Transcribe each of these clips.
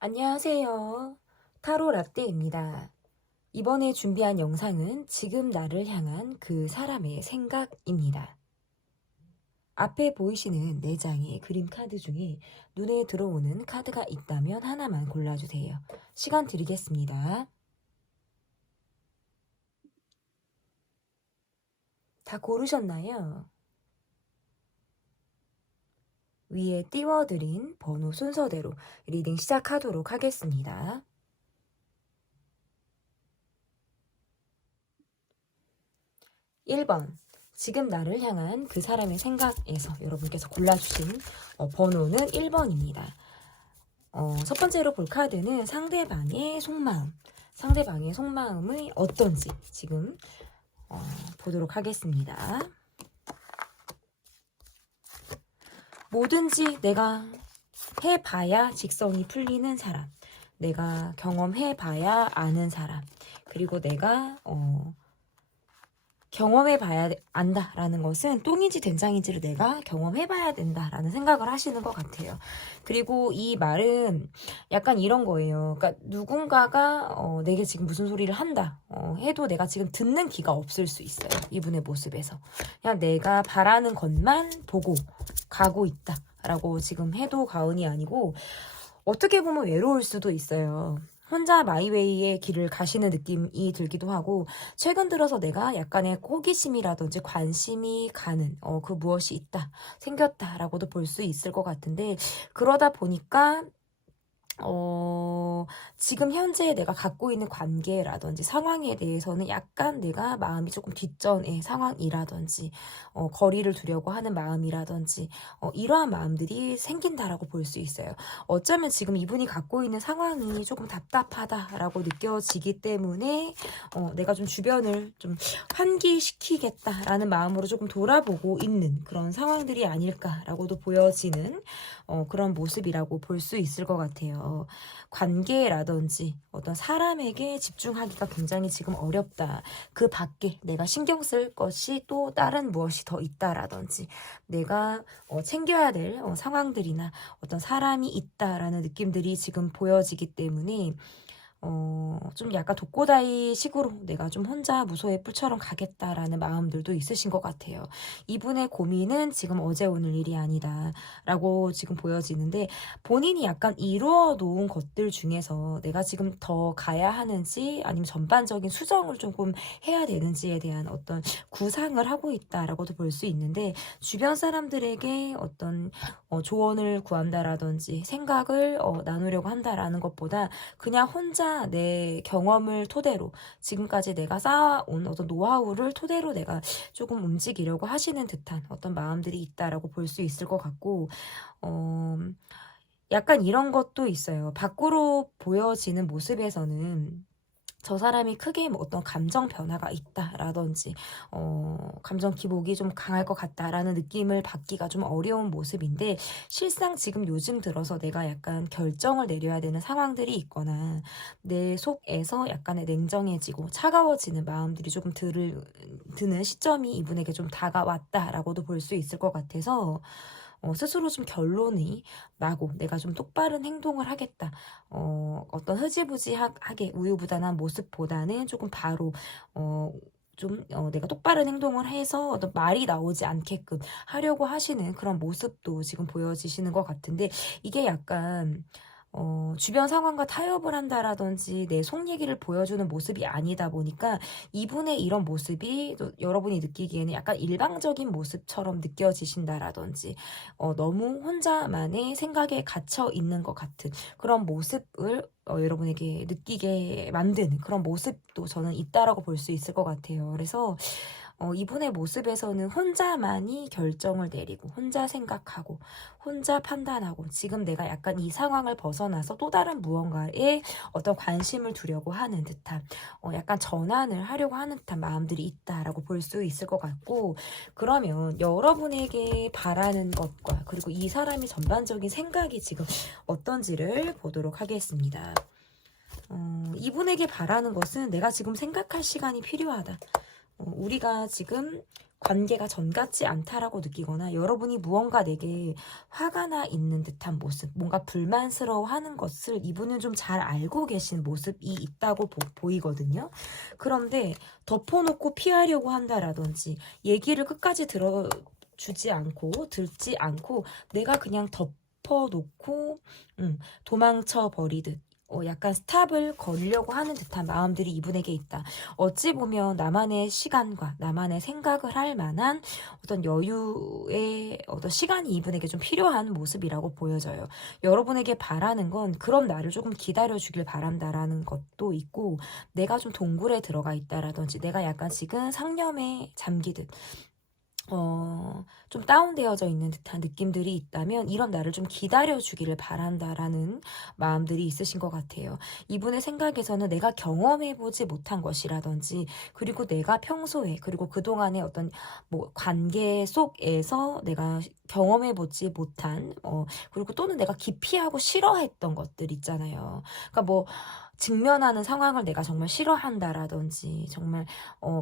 안녕하세요. 타로 라떼입니다. 이번에 준비한 영상은 지금 나를 향한 그 사람의 생각입니다. 앞에 보이시는 4장의 그림 카드 중에 눈에 들어오는 카드가 있다면 하나만 골라주세요. 시간 드리겠습니다. 다 고르셨나요? 위에 띄워드린 번호 순서대로 리딩 시작하도록 하겠습니다. 1번 지금 나를 향한 그 사람의 생각에서 여러분께서 골라주신 번호는 1번입니다. 첫 번째로 볼 카드는 상대방의 속마음. 상대방의 속마음이 어떤지 지금 보도록 하겠습니다. 뭐든지 내가 해봐야 직성이 풀리는 사람. 내가 경험해봐야 아는 사람. 그리고 내가 경험해봐야 안다라는 것은 똥인지 된장인지를 내가 경험해봐야 된다라는 생각을 하시는 것 같아요. 그리고 이 말은 약간 이런 거예요. 그러니까 누군가가 내게 지금 무슨 소리를 한다 해도 내가 지금 듣는 기가 없을 수 있어요. 이분의 모습에서. 그냥 내가 바라는 것만 보고 가고 있다라고 지금 해도 과언이 아니고 어떻게 보면 외로울 수도 있어요. 혼자 마이웨이의 길을 가시는 느낌이 들기도 하고 최근 들어서 내가 약간의 호기심이라든지 관심이 가는 그 무엇이 있다 생겼다라고도 볼 수 있을 것 같은데 그러다 보니까 지금 현재 내가 갖고 있는 관계라든지 상황에 대해서는 약간 내가 마음이 조금 뒷전의 상황이라든지 거리를 두려고 하는 마음이라든지 이러한 마음들이 생긴다라고 볼 수 있어요. 어쩌면 지금 이분이 갖고 있는 상황이 조금 답답하다라고 느껴지기 때문에 내가 좀 주변을 좀 환기시키겠다라는 마음으로 조금 돌아보고 있는 그런 상황들이 아닐까라고도 보여지는 그런 모습이라고 볼 수 있을 것 같아요. 관계라든지 어떤 사람에게 집중하기가 굉장히 지금 어렵다. 그 밖에 내가 신경 쓸 것이 또 다른 무엇이 더 있다라든지 내가 챙겨야 될 상황들이나 어떤 사람이 있다라는 느낌들이 지금 보여지기 때문에 좀 약간 독고다이 식으로 내가 좀 혼자 무소의 뿔처럼 가겠다라는 마음들도 있으신 것 같아요. 이분의 고민은 지금 어제 오늘 일이 아니다 라고 지금 보여지는데 본인이 약간 이루어 놓은 것들 중에서 내가 지금 더 가야 하는지 아니면 전반적인 수정을 조금 해야 되는지에 대한 어떤 구상을 하고 있다라고도 볼 수 있는데 주변 사람들에게 어떤 조언을 구한다라든지 생각을 나누려고 한다라는 것보다 그냥 혼자 내 경험을 토대로 지금까지 내가 쌓아온 어떤 노하우를 토대로 내가 조금 움직이려고 하시는 듯한 어떤 마음들이 있다라고 볼 수 있을 것 같고 약간 이런 것도 있어요. 밖으로 보여지는 모습에서는 저 사람이 크게 뭐 어떤 감정 변화가 있다라든지 감정 기복이 좀 강할 것 같다라는 느낌을 받기가 좀 어려운 모습인데 실상 지금 요즘 들어서 내가 약간 결정을 내려야 되는 상황들이 있거나 내 속에서 약간의 냉정해지고 차가워지는 마음들이 조금 드는 시점이 이분에게 좀 다가왔다라고도 볼 수 있을 것 같아서 스스로 좀 결론이 나고 내가 좀 똑바른 행동을 하겠다. 어떤 흐지부지하게 우유부단한 모습보다는 조금 바로 내가 똑바른 행동을 해서 어떤 말이 나오지 않게끔 하려고 하시는 그런 모습도 지금 보여지시는 것 같은데 이게 약간 주변 상황과 타협을 한다라든지 내 속 얘기를 보여주는 모습이 아니다 보니까 이분의 이런 모습이 또 여러분이 느끼기에는 약간 일방적인 모습처럼 느껴지신다라든지 너무 혼자만의 생각에 갇혀 있는 것 같은 그런 모습을 여러분에게 느끼게 만드는 그런 모습도 저는 있다라고 볼 수 있을 것 같아요. 그래서 이분의 모습에서는 혼자만이 결정을 내리고 혼자 생각하고 혼자 판단하고 지금 내가 약간 이 상황을 벗어나서 또 다른 무언가에 어떤 관심을 두려고 하는 듯한 약간 전환을 하려고 하는 듯한 마음들이 있다라고 볼 수 있을 것 같고 그러면 여러분에게 바라는 것과 그리고 이 사람의 전반적인 생각이 지금 어떤지를 보도록 하겠습니다. 이분에게 바라는 것은 내가 지금 생각할 시간이 필요하다. 우리가 지금 관계가 전 같지 않다라고 느끼거나 여러분이 무언가 내게 화가 나 있는 듯한 모습, 뭔가 불만스러워하는 것을 이분은 좀 잘 알고 계신 모습이 있다고 보이거든요. 그런데 덮어놓고 피하려고 한다라든지 얘기를 끝까지 들어주지 않고 듣지 않고 내가 그냥 덮어놓고 도망쳐 버리듯 약간 스탑을 걸려고 하는 듯한 마음들이 이분에게 있다. 어찌 보면 나만의 시간과 나만의 생각을 할 만한 어떤 여유의 어떤 시간이 이분에게 좀 필요한 모습이라고 보여져요. 여러분에게 바라는 건 그럼 나를 조금 기다려주길 바란다라는 것도 있고 내가 좀 동굴에 들어가 있다라든지 내가 약간 지금 상념에 잠기듯 좀 다운되어져 있는 듯한 느낌들이 있다면 이런 나를 좀 기다려주기를 바란다라는 마음들이 있으신 것 같아요. 이분의 생각에서는 내가 경험해보지 못한 것이라든지 그리고 내가 평소에 그리고 그동안의 어떤 뭐 관계 속에서 내가 경험해보지 못한 그리고 또는 내가 기피하고 싫어했던 것들 있잖아요. 그러니까 뭐 직면하는 상황을 내가 정말 싫어한다라든지 정말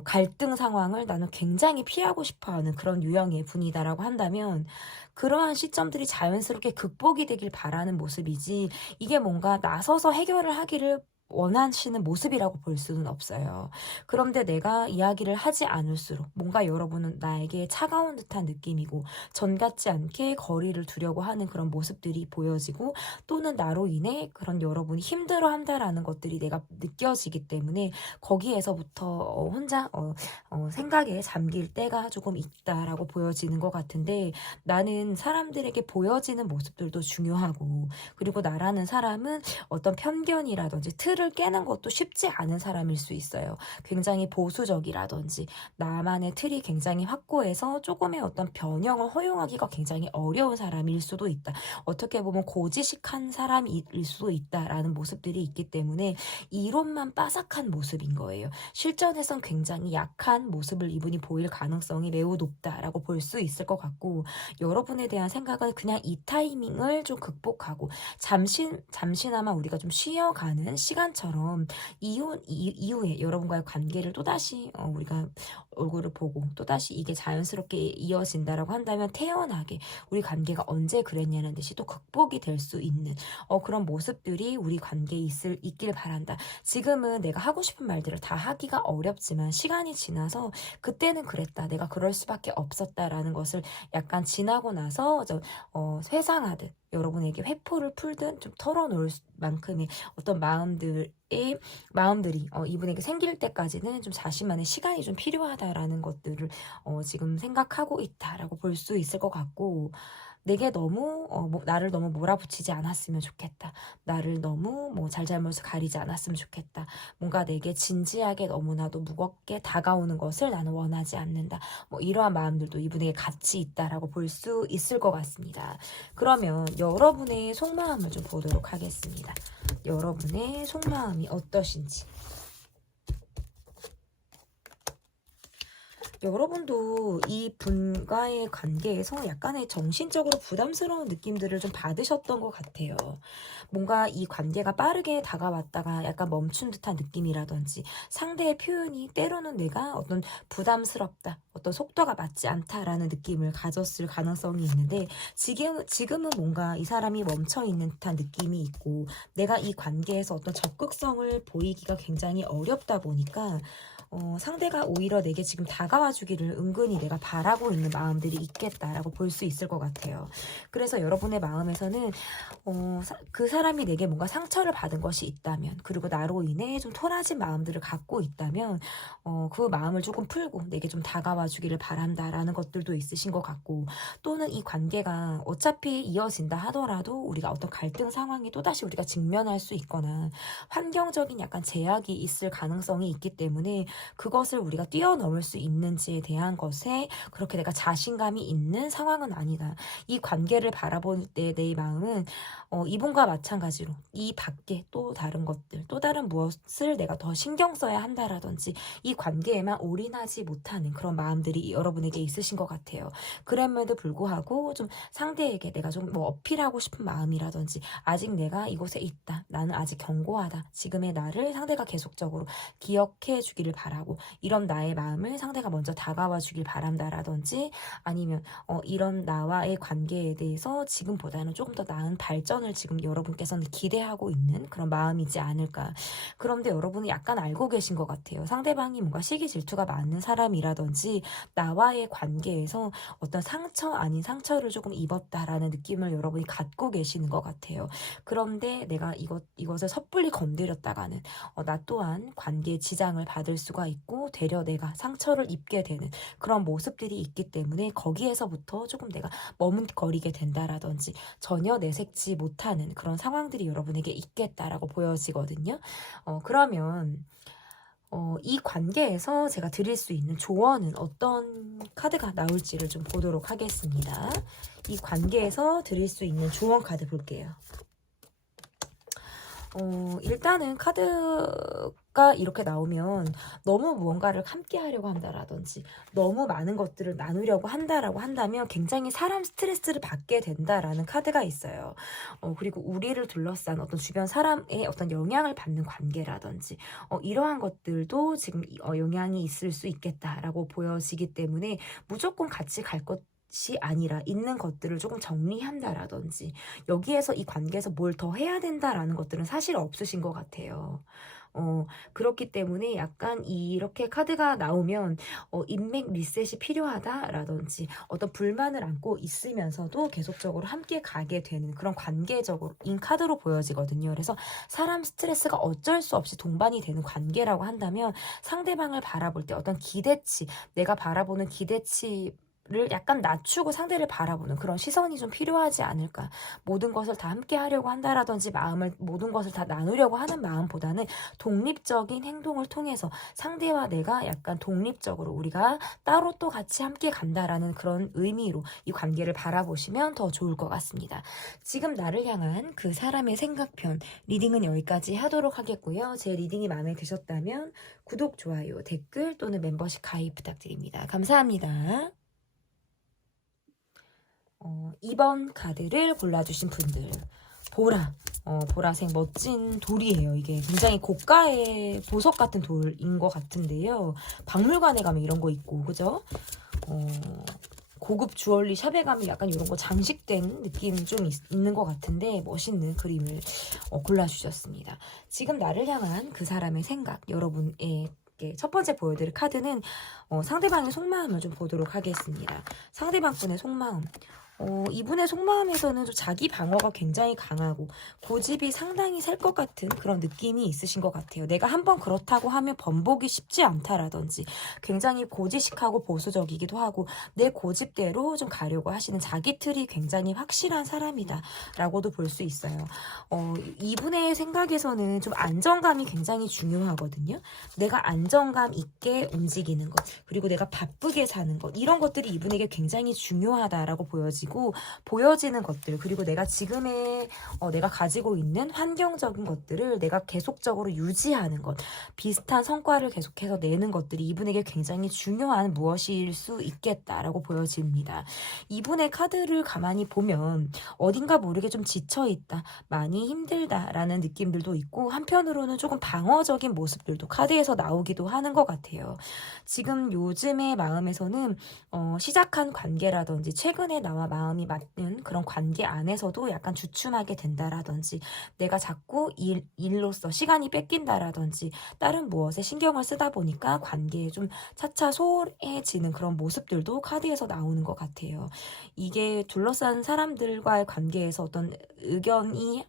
갈등 상황을 나는 굉장히 피하고 싶어하는 그런 유형의 분이다라고 한다면 그러한 시점들이 자연스럽게 극복이 되길 바라는 모습이지 이게 뭔가 나서서 해결을 하기를 원하시는 모습이라고 볼 수는 없어요. 그런데 내가 이야기를 하지 않을수록 뭔가 여러분은 나에게 차가운 듯한 느낌이고 전 같지 않게 거리를 두려고 하는 그런 모습들이 보여지고 또는 나로 인해 그런 여러분이 힘들어한다라는 것들이 내가 느껴지기 때문에 거기에서부터 혼자 생각에 잠길 때가 조금 있다라고 보여지는 것 같은데 나는 사람들에게 보여지는 모습들도 중요하고 그리고 나라는 사람은 어떤 편견이라든지 틀을 깨는 것도 쉽지 않은 사람일 수 있어요. 굉장히 보수적이라든지 나만의 틀이 굉장히 확고해서 조금의 어떤 변형을 허용하기가 굉장히 어려운 사람일 수도 있다. 어떻게 보면 고지식한 사람일 수도 있다라는 모습들이 있기 때문에 이론만 빠삭한 모습인 거예요. 실전에선 굉장히 약한 모습을 이분이 보일 가능성이 매우 높다라고 볼 수 있을 것 같고 여러분에 대한 생각은 그냥 이 타이밍을 좀 극복하고 잠시나마 우리가 좀 쉬어가는 시간처럼 이후에 여러분과의 관계를 또다시 우리가 얼굴을 보고 또다시 이게 자연스럽게 이어진다라고 한다면 태연하게 우리 관계가 언제 그랬냐는 듯이 또 극복이 될 수 있는 그런 모습들이 우리 관계에 있길 바란다. 지금은 내가 하고 싶은 말들을 다 하기가 어렵지만 시간이 지나서 그때는 그랬다. 내가 그럴 수밖에 없었다라는 것을 약간 지나고 나서 회상하듯 여러분에게 회포를 풀든 좀 털어놓을 만큼의 어떤 마음들이 이분에게 생길 때까지는 좀 자신만의 시간이 좀 필요하다라는 것들을 지금 생각하고 있다라고 볼 수 있을 것 같고 내게 너무 나를 너무 몰아붙이지 않았으면 좋겠다. 나를 너무 잘잘못을 가리지 않았으면 좋겠다. 뭔가 내게 진지하게 너무나도 무겁게 다가오는 것을 나는 원하지 않는다. 이러한 마음들도 이분에게 같이 있다라고 볼 수 있을 것 같습니다. 그러면 여러분의 속마음을 좀 보도록 하겠습니다. 여러분의 속마음이 어떠신지. 여러분도 이 분과의 관계에서 약간의 정신적으로 부담스러운 느낌들을 좀 받으셨던 것 같아요. 뭔가 이 관계가 빠르게 다가왔다가 약간 멈춘 듯한 느낌이라든지 상대의 표현이 때로는 내가 어떤 부담스럽다, 어떤 속도가 맞지 않다라는 느낌을 가졌을 가능성이 있는데 지금은 뭔가 이 사람이 멈춰있는 듯한 느낌이 있고 내가 이 관계에서 어떤 적극성을 보이기가 굉장히 어렵다 보니까 상대가 오히려 내게 지금 다가와 주기를 은근히 내가 바라고 있는 마음들이 있겠다라고 볼 수 있을 것 같아요. 그래서 여러분의 마음에서는 그 사람이 내게 뭔가 상처를 받은 것이 있다면 그리고 나로 인해 좀 토라진 마음들을 갖고 있다면 그 마음을 조금 풀고 내게 좀 다가와 주기를 바란다라는 것들도 있으신 것 같고 또는 이 관계가 어차피 이어진다 하더라도 우리가 어떤 갈등 상황에 또다시 우리가 직면할 수 있거나 환경적인 약간 제약이 있을 가능성이 있기 때문에 그것을 우리가 뛰어넘을 수 있는지에 대한 것에 그렇게 내가 자신감이 있는 상황은 아니다. 이 관계를 바라볼 때 내 마음은 이분과 마찬가지로 이 밖에 또 다른 것들, 또 다른 무엇을 내가 더 신경 써야 한다라든지 이 관계에만 올인하지 못하는 그런 마음들이 여러분에게 있으신 것 같아요. 그럼에도 불구하고 좀 상대에게 내가 좀 어필하고 싶은 마음이라든지 아직 내가 이곳에 있다. 나는 아직 견고하다. 지금의 나를 상대가 계속적으로 기억해 주기를 바라고 이런 나의 마음을 상대가 먼저 먼저 다가와 주길 바란다라든지 아니면 이런 나와의 관계에 대해서 지금보다는 조금 더 나은 발전을 지금 여러분께서는 기대하고 있는 그런 마음이지 않을까. 그런데 여러분은 약간 알고 계신 것 같아요. 상대방이 뭔가 시기 질투가 많은 사람이라든지 나와의 관계에서 어떤 상처 아닌 상처를 조금 입었다라는 느낌을 여러분이 갖고 계시는 것 같아요. 그런데 내가 이것을 섣불리 건드렸다가는 나 또한 관계에 지장을 받을 수가 있고 되려 내가 상처를 입게 되는 그런 모습들이 있기 때문에 거기에서부터 조금 내가 머뭇거리게 된다라든지 전혀 내색지 못하는 그런 상황들이 여러분에게 있겠다라고 보여지거든요. 그러면 이 관계에서 제가 드릴 수 있는 조언은 어떤 카드가 나올지를 좀 보도록 하겠습니다. 이 관계에서 드릴 수 있는 조언 카드 볼게요. 일단은 카드가 이렇게 나오면 너무 무언가를 함께 하려고 한다라든지 너무 많은 것들을 나누려고 한다라고 한다면 굉장히 사람 스트레스를 받게 된다라는 카드가 있어요. 그리고 우리를 둘러싼 어떤 주변 사람의 어떤 영향을 받는 관계라든지 이러한 것들도 지금 영향이 있을 수 있겠다라고 보여지기 때문에 무조건 같이 갈 것이 아니라 있는 것들을 조금 정리한다라든지 여기에서 이 관계에서 뭘 더 해야 된다라는 것들은 사실 없으신 것 같아요. 그렇기 때문에 약간 이렇게 카드가 나오면 인맥 리셋이 필요하다라든지 어떤 불만을 안고 있으면서도 계속적으로 함께 가게 되는 그런 관계적인 카드로 보여지거든요. 그래서 사람 스트레스가 어쩔 수 없이 동반이 되는 관계라고 한다면 상대방을 바라볼 때 어떤 기대치, 내가 바라보는 기대치 를 약간 낮추고 상대를 바라보는 그런 시선이 좀 필요하지 않을까. 모든 것을 다 함께 하려고 한다라든지 모든 것을 다 나누려고 하는 마음보다는 독립적인 행동을 통해서 상대와 내가 약간 독립적으로 우리가 따로 또 같이 함께 간다라는 그런 의미로 이 관계를 바라보시면 더 좋을 것 같습니다. 지금 나를 향한 그 사람의 생각편 리딩은 여기까지 하도록 하겠고요. 제 리딩이 마음에 드셨다면 구독, 좋아요, 댓글 또는 멤버십 가입 부탁드립니다. 감사합니다. 2번 카드를 골라주신 분들 보라색 멋진 돌이에요. 이게 굉장히 고가의 보석 같은 돌인 것 같은데요. 박물관에 가면 이런 거 있고 그죠? 고급 주얼리 샵에 가면 약간 이런 거 장식된 느낌이 좀 있는 것 같은데 멋있는 그림을 골라주셨습니다. 지금 나를 향한 그 사람의 생각 여러분의 첫 번째 보여드릴 카드는 상대방의 속마음을 좀 보도록 하겠습니다. 상대방분의 속마음. 이분의 속마음에서는 좀 자기 방어가 굉장히 강하고 고집이 상당히 셀 것 같은 그런 느낌이 있으신 것 같아요. 내가 한번 그렇다고 하면 번복이 쉽지 않다라든지 굉장히 고지식하고 보수적이기도 하고 내 고집대로 좀 가려고 하시는 자기 틀이 굉장히 확실한 사람이다 라고도 볼 수 있어요. 이분의 생각에서는 좀 안정감이 굉장히 중요하거든요. 내가 안정감 있게 움직이는 것 그리고 내가 바쁘게 사는 것 이런 것들이 이분에게 굉장히 중요하다라고 보여지는 것들 그리고 내가 지금의 내가 가지고 있는 환경적인 것들을 내가 계속적으로 유지하는 것 비슷한 성과를 계속해서 내는 것들이 이분에게 굉장히 중요한 무엇일 수 있겠다라고 보여집니다. 이분의 카드를 가만히 보면 어딘가 모르게 좀 지쳐있다 많이 힘들다라는 느낌들도 있고 한편으로는 조금 방어적인 모습들도 카드에서 나오기도 하는 것 같아요. 지금 요즘의 마음에서는 시작한 관계라든지 최근에 나와 마음이 맞는 그런 관계 안에서도 약간 주춤하게 된다라든지 내가 자꾸 일로서 시간이 뺏긴다라든지 다른 무엇에 신경을 쓰다 보니까 관계에 좀 차차 소홀해지는 그런 모습들도 카드에서 나오는 것 같아요. 이게 둘러싼 사람들과의 관계에서 어떤 의견이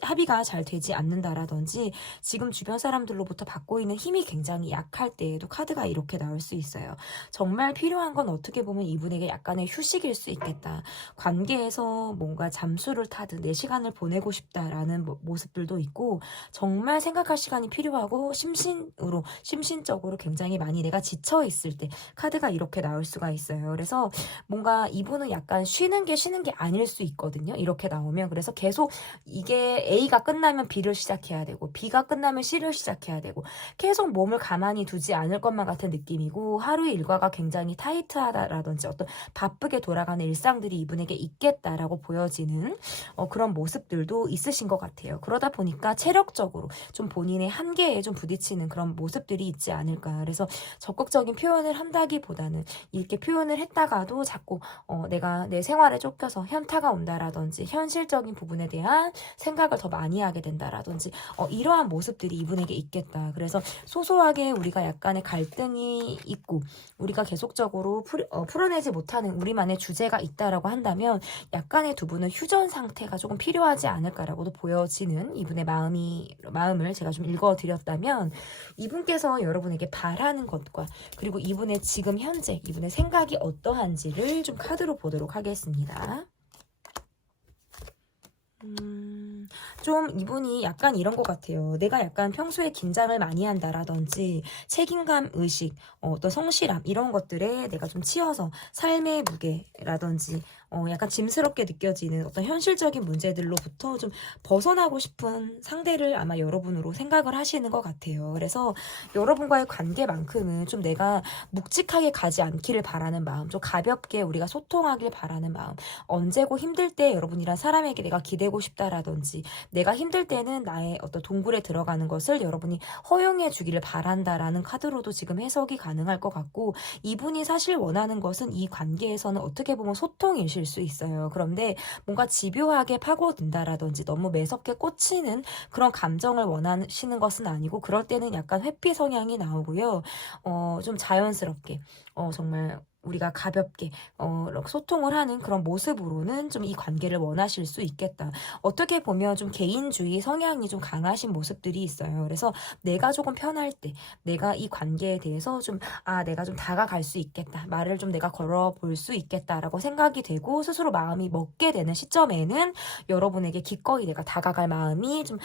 합의가 잘 되지 않는다라든지 지금 주변 사람들로부터 받고 있는 힘이 굉장히 약할 때에도 카드가 이렇게 나올 수 있어요. 정말 필요한 건 어떻게 보면 이분에게 약간의 휴식일 수 있겠다. 관계에서 뭔가 잠수를 타듯 내 시간을 보내고 싶다라는 모습들도 있고 정말 생각할 시간이 필요하고 심신적으로 굉장히 많이 내가 지쳐 있을 때 카드가 이렇게 나올 수가 있어요. 그래서 뭔가 이분은 약간 쉬는 게 아닐 수 있거든요. 이렇게 나오면 그래서 계속 이게 A가 끝나면 B를 시작해야 되고 B가 끝나면 C를 시작해야 되고 계속 몸을 가만히 두지 않을 것만 같은 느낌이고 하루의 일과가 굉장히 타이트하다라든지 어떤 바쁘게 돌아가는 일상들이 이분에게 있겠다라고 보여지는 그런 모습들도 있으신 것 같아요. 그러다 보니까 체력적으로 좀 본인의 한계에 좀 부딪히는 그런 모습들이 있지 않을까. 그래서 적극적인 표현을 한다기보다는 이렇게 표현을 했다가도 자꾸 내가 내 생활에 쫓겨서 현타가 온다라든지 현실적인 부분에 대한 생각을 더 많이 하게 된다라든지 이러한 모습들이 이분에게 있겠다. 그래서 소소하게 우리가 약간의 갈등이 있고 우리가 계속적으로 풀어내지 못하는 우리만의 주제가 있다라고 한다면 약간의 두 분은 휴전 상태가 조금 필요하지 않을까라고도 보여지는 이분의 마음을 제가 좀 읽어드렸다면 이분께서 여러분에게 바라는 것과 그리고 이분의 지금 현재 이분의 생각이 어떠한지를 좀 카드로 보도록 하겠습니다. 좀 이분이 약간 이런 것 같아요. 내가 약간 평소에 긴장을 많이 한다라든지 책임감 의식, 어떤 성실함 이런 것들에 내가 좀 치여서 삶의 무게라든지 약간 짐스럽게 느껴지는 어떤 현실적인 문제들로부터 좀 벗어나고 싶은 상대를 아마 여러분으로 생각을 하시는 것 같아요. 그래서 여러분과의 관계만큼은 좀 내가 묵직하게 가지 않기를 바라는 마음, 좀 가볍게 우리가 소통하길 바라는 마음, 언제고 힘들 때 여러분이란 사람에게 내가 기대고 싶다라든지 내가 힘들 때는 나의 어떤 동굴에 들어가는 것을 여러분이 허용해 주기를 바란다라는 카드로도 지금 해석이 가능할 것 같고 이분이 사실 원하는 것은 이 관계에서는 어떻게 보면 소통이실 수 있어요. 그런데 뭔가 집요하게 파고든다라든지 너무 매섭게 꽂히는 그런 감정을 원하시는 것은 아니고 그럴 때는 약간 회피 성향이 나오고요. 좀 자연스럽게 정말 우리가 가볍게 소통을 하는 그런 모습으로는 좀 이 관계를 원하실 수 있겠다. 어떻게 보면 좀 개인주의 성향이 좀 강하신 모습들이 있어요. 그래서 내가 조금 편할 때 내가 이 관계에 대해서 좀 내가 좀 다가갈 수 있겠다. 말을 좀 내가 걸어볼 수 있겠다라고 생각이 되고 스스로 마음이 먹게 되는 시점에는 여러분에게 기꺼이 내가 다가갈 마음이 좀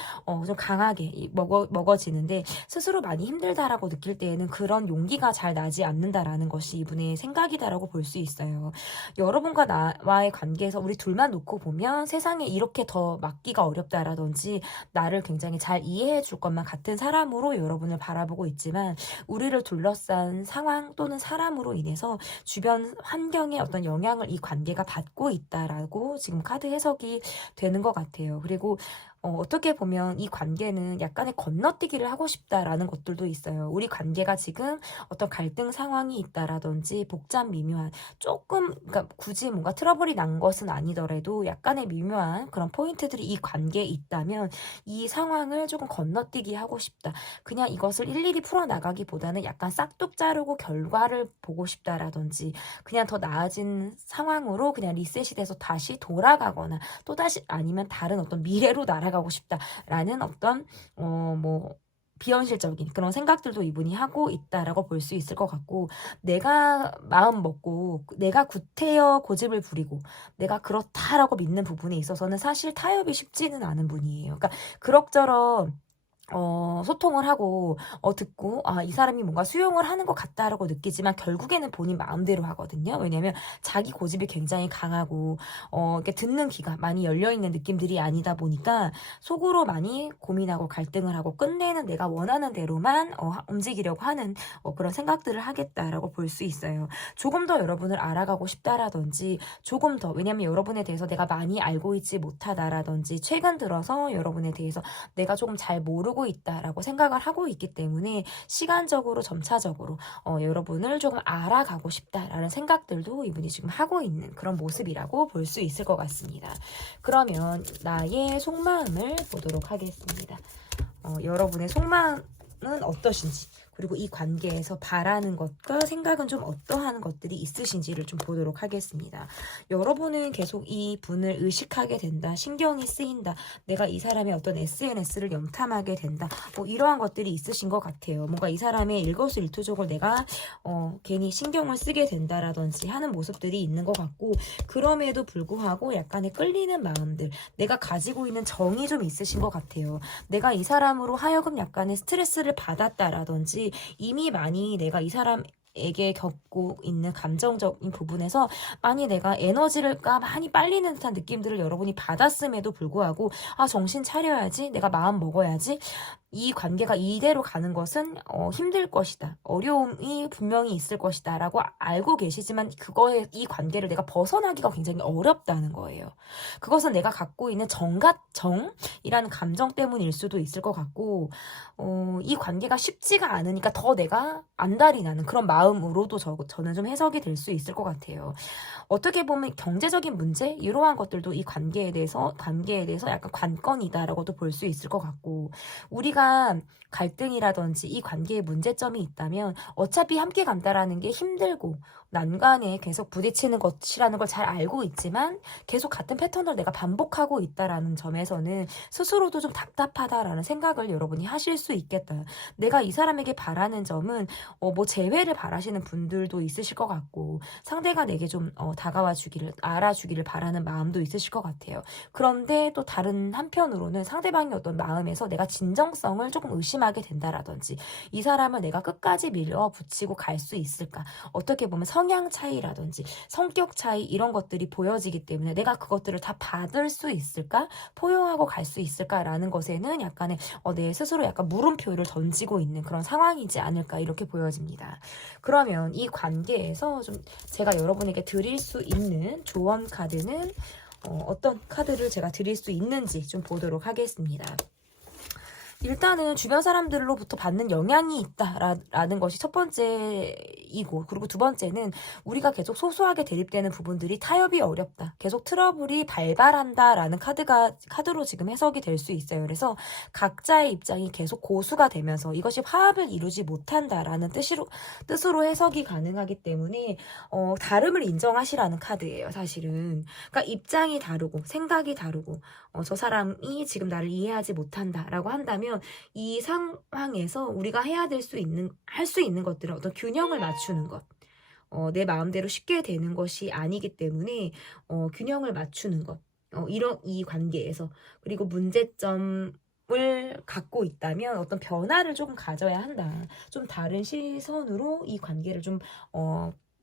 강하게 먹어지는데 스스로 많이 힘들다라고 느낄 때에는 그런 용기가 잘 나지 않는다라는 것이 이분의 생각이다라고 볼 수 있어요. 여러분과 나와의 관계에서 우리 둘만 놓고 보면 세상에 이렇게 더 맡기가 어렵다라든지 나를 굉장히 잘 이해해 줄 것만 같은 사람으로 여러분을 바라보고 있지만 우리를 둘러싼 상황 또는 사람으로 인해서 주변 환경에 어떤 영향을 이 관계가 받고 있다라고 지금 카드 해석이 되는 것 같아요. 그리고 어떻게 보면 이 관계는 약간의 건너뛰기를 하고 싶다라는 것들도 있어요. 우리 관계가 지금 어떤 갈등 상황이 있다라든지 복잡 미묘한 그러니까 굳이 뭔가 트러블이 난 것은 아니더라도 약간의 미묘한 그런 포인트들이 이 관계에 있다면 이 상황을 조금 건너뛰기 하고 싶다. 그냥 이것을 일일이 풀어나가기보다는 약간 싹둑 자르고 결과를 보고 싶다라든지 그냥 더 나아진 상황으로 그냥 리셋이 돼서 다시 돌아가거나 또다시 아니면 다른 어떤 미래로 날아가고 싶다라는 어떤 비현실적인 그런 생각들도 이분이 하고 있다라고 볼 수 있을 것 같고 내가 마음 먹고 내가 구태여 고집을 부리고 내가 그렇다라고 믿는 부분에 있어서는 사실 타협이 쉽지는 않은 분이에요. 그러니까 그럭저럭 소통을 하고 듣고 이 사람이 뭔가 수용을 하는 것 같다라고 느끼지만 결국에는 본인 마음대로 하거든요. 왜냐하면 자기 고집이 굉장히 강하고 이렇게 듣는 귀가 많이 열려있는 느낌들이 아니다 보니까 속으로 많이 고민하고 갈등을 하고 끝내는 내가 원하는 대로만 움직이려고 하는 그런 생각들을 하겠다라고 볼 수 있어요. 조금 더 여러분을 알아가고 싶다라든지 조금 더 왜냐하면 여러분에 대해서 내가 많이 알고 있지 못하다라든지 최근 들어서 여러분에 대해서 내가 조금 잘 모르고 있다라고 생각을 하고 있기 때문에 시간적으로 점차적으로 여러분을 조금 알아가고 싶다라는 생각들도 이분이 지금 하고 있는 그런 모습이라고 볼 수 있을 것 같습니다. 그러면 나의 속마음을 보도록 하겠습니다. 여러분의 속마음은 어떠신지 그리고 이 관계에서 바라는 것과 생각은 좀 어떠한 것들이 있으신지를 좀 보도록 하겠습니다. 여러분은 계속 이 분을 의식하게 된다. 신경이 쓰인다. 내가 이 사람의 어떤 SNS를 염탐하게 된다. 이러한 것들이 있으신 것 같아요. 뭔가 이 사람의 일거수일투족을 내가 괜히 신경을 쓰게 된다라든지 하는 모습들이 있는 것 같고 그럼에도 불구하고 약간의 끌리는 마음들 내가 가지고 있는 정이 좀 있으신 것 같아요. 내가 이 사람으로 하여금 약간의 스트레스를 받았다라든지 이미 많이 내가 이 사람 에게 겪고 있는 감정적인 부분에서 많이 내가 에너지가 많이 빨리는 듯한 느낌들을 여러분이 받았음에도 불구하고 아, 정신 차려야지, 내가 마음 먹어야지, 이 관계가 이대로 가는 것은 힘들 것이다, 어려움이 분명히 있을 것이다 라고 알고 계시지만 그거에 이 관계를 내가 벗어나기가 굉장히 어렵다는 거예요. 그것은 내가 갖고 있는 정이라는 감정 때문일 수도 있을 것 같고, 이 관계가 쉽지가 않으니까 더 내가 안달이 나는 그런 마음으로도 저는 좀 해석이 될 수 있을 것 같아요. 어떻게 보면 경제적인 문제 이러한 것들도 이 관계에 대해서 약간 관건이다라고도 볼 수 있을 것 같고, 우리가 갈등이라든지 이 관계에 문제점이 있다면 어차피 함께 간다라는 게 힘들고 난관에 계속 부딪히는 것이라는 걸 잘 알고 있지만 계속 같은 패턴을 내가 반복하고 있다라는 점에서는 스스로도 좀 답답하다라는 생각을 여러분이 하실 수 있겠다. 내가 이 사람에게 바라는 점은 뭐 재회를 바라시는 분들도 있으실 것 같고, 상대가 내게 좀 다가와 주기를, 알아주기를 바라는 마음도 있으실 것 같아요. 그런데 또 다른 한편으로는 상대방의 어떤 마음에서 내가 진정성을 조금 의심하게 된다라든지, 이 사람을 내가 끝까지 밀어붙이고 갈 수 있을까, 어떻게 보면 성향 차이라든지 성격 차이 이런 것들이 보여지기 때문에 내가 그것들을 다 받을 수 있을까, 포용하고 갈 수 있을까라는 것에는 약간의 내 스스로 약간 물음표를 던지고 있는 그런 상황이지 않을까, 이렇게 보여집니다. 그러면 이 관계에서 좀 제가 여러분에게 드릴 수 있는 조언 카드는 어떤 카드를 제가 드릴 수 있는지 좀 보도록 하겠습니다. 일단은 주변 사람들로부터 받는 영향이 있다라는 것이 첫 번째이고, 그리고 두 번째는 우리가 계속 소소하게 대립되는 부분들이 타협이 어렵다, 계속 트러블이 발발한다라는 카드로 지금 해석이 될 수 있어요. 그래서 각자의 입장이 계속 고수가 되면서 이것이 화합을 이루지 못한다라는 뜻으로 해석이 가능하기 때문에 다름을 인정하시라는 카드예요, 사실은. 그러니까 입장이 다르고 생각이 다르고 저 사람이 지금 나를 이해하지 못한다라고 한다면 이 상황에서 우리가 할 수 있는 것들은 어떤 균형을 맞추는 것. 내 마음대로 쉽게 되는 것이 아니기 때문에 균형을 맞추는 것. 이 관계에서. 그리고 문제점을 갖고 있다면 어떤 변화를 조금 가져야 한다. 좀 다른 시선으로 이 관계를 좀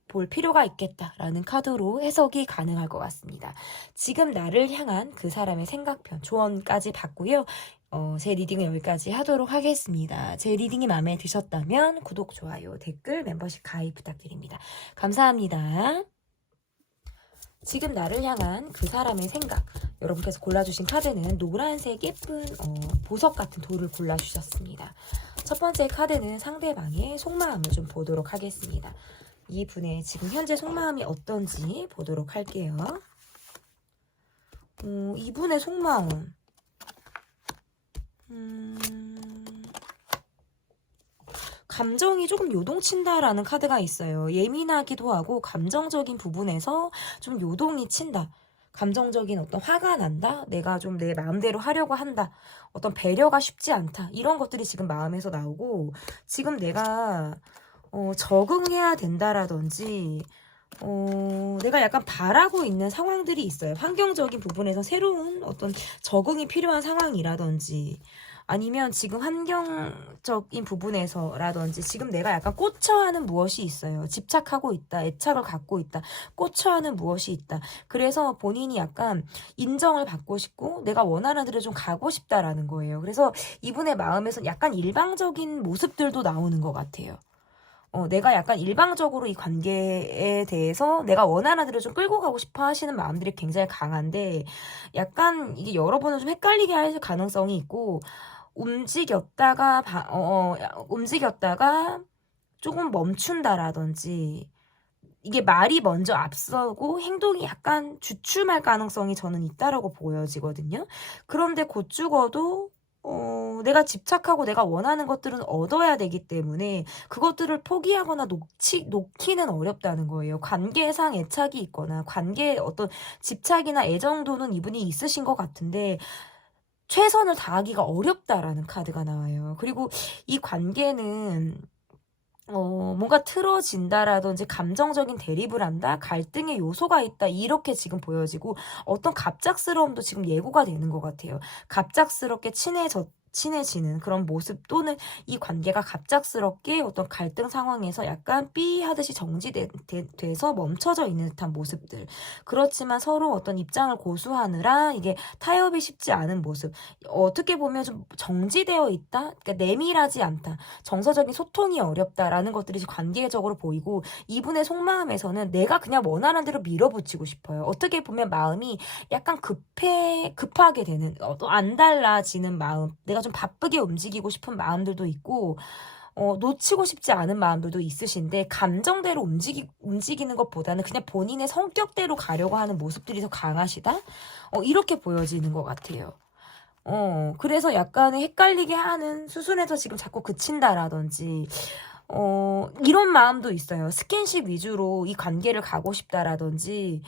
볼 필요가 있겠다라는 카드로 해석이 가능할 것 같습니다. 지금 나를 향한 그 사람의 생각편, 조언까지 받고요. 제 리딩은 여기까지 하도록 하겠습니다. 제 리딩이 마음에 드셨다면 구독, 좋아요, 댓글, 멤버십 가입 부탁드립니다. 감사합니다. 지금 나를 향한 그 사람의 생각, 여러분께서 골라주신 카드는 노란색 예쁜 보석 같은 돌을 골라주셨습니다. 첫 번째 카드는 상대방의 속마음을 좀 보도록 하겠습니다. 이분의 지금 현재 속마음이 어떤지 보도록 할게요. 이분의 속마음. 감정이 조금 요동친다라는 카드가 있어요. 예민하기도 하고 감정적인 부분에서 좀 요동이 친다. 감정적인 어떤 화가 난다. 내가 좀 내 마음대로 하려고 한다. 어떤 배려가 쉽지 않다. 이런 것들이 지금 마음에서 나오고, 지금 내가 적응해야 된다라든지 내가 약간 바라고 있는 상황들이 있어요. 환경적인 부분에서 새로운 어떤 적응이 필요한 상황이라든지, 아니면 지금 환경적인 부분에서라든지 지금 내가 약간 꽂혀하는 무엇이 있어요. 집착하고 있다, 애착을 갖고 있다, 꽂혀하는 무엇이 있다. 그래서 본인이 약간 인정을 받고 싶고 내가 원하는 대로 좀 가고 싶다라는 거예요. 그래서 이분의 마음에서 약간 일방적인 모습들도 나오는 것 같아요. 내가 약간 일방적으로 이 관계에 대해서 내가 원하는 대로 좀 끌고 가고 싶어 하시는 마음들이 굉장히 강한데, 약간 이게 여러분을 좀 헷갈리게 할 가능성이 있고, 움직였다가 조금 멈춘다라든지, 이게 말이 먼저 앞서고 행동이 약간 주춤할 가능성이 저는 있다라고 보여지거든요. 그런데 곧 죽어도 내가 집착하고 내가 원하는 것들은 얻어야 되기 때문에 그것들을 포기하거나 놓기는 어렵다는 거예요. 관계상 애착이 있거나 관계에 어떤 집착이나 애정도는 이분이 있으신 것 같은데 최선을 다하기가 어렵다라는 카드가 나와요. 그리고 이 관계는 뭔가 틀어진다라든지 감정적인 대립을 한다, 갈등의 요소가 있다, 이렇게 지금 보여지고 어떤 갑작스러움도 지금 예고가 되는 것 같아요. 갑작스럽게 친해졌다, 친해지는 그런 모습, 또는 이 관계가 갑작스럽게 어떤 갈등 상황에서 약간 삐 하듯이 정지돼서 멈춰져 있는 듯한 모습들. 그렇지만 서로 어떤 입장을 고수하느라 이게 타협이 쉽지 않은 모습. 어떻게 보면 좀 정지되어 있다? 그러니까 내밀하지 않다. 정서적인 소통이 어렵다라는 것들이 관계적으로 보이고, 이분의 속마음에서는 내가 그냥 원하는 대로 밀어붙이고 싶어요. 어떻게 보면 마음이 약간 급하게 되는, 또 안 달라지는 마음, 내가 좀 바쁘게 움직이고 싶은 마음들도 있고, 놓치고 싶지 않은 마음들도 있으신데, 감정대로 움직이는 것보다는 그냥 본인의 성격대로 가려고 하는 모습들이 더 강하시다? 이렇게 보여지는 것 같아요. 그래서 약간의 헷갈리게 하는, 수순에서 지금 자꾸 그친다라든지, 이런 마음도 있어요. 스킨십 위주로 이 관계를 가고 싶다라든지,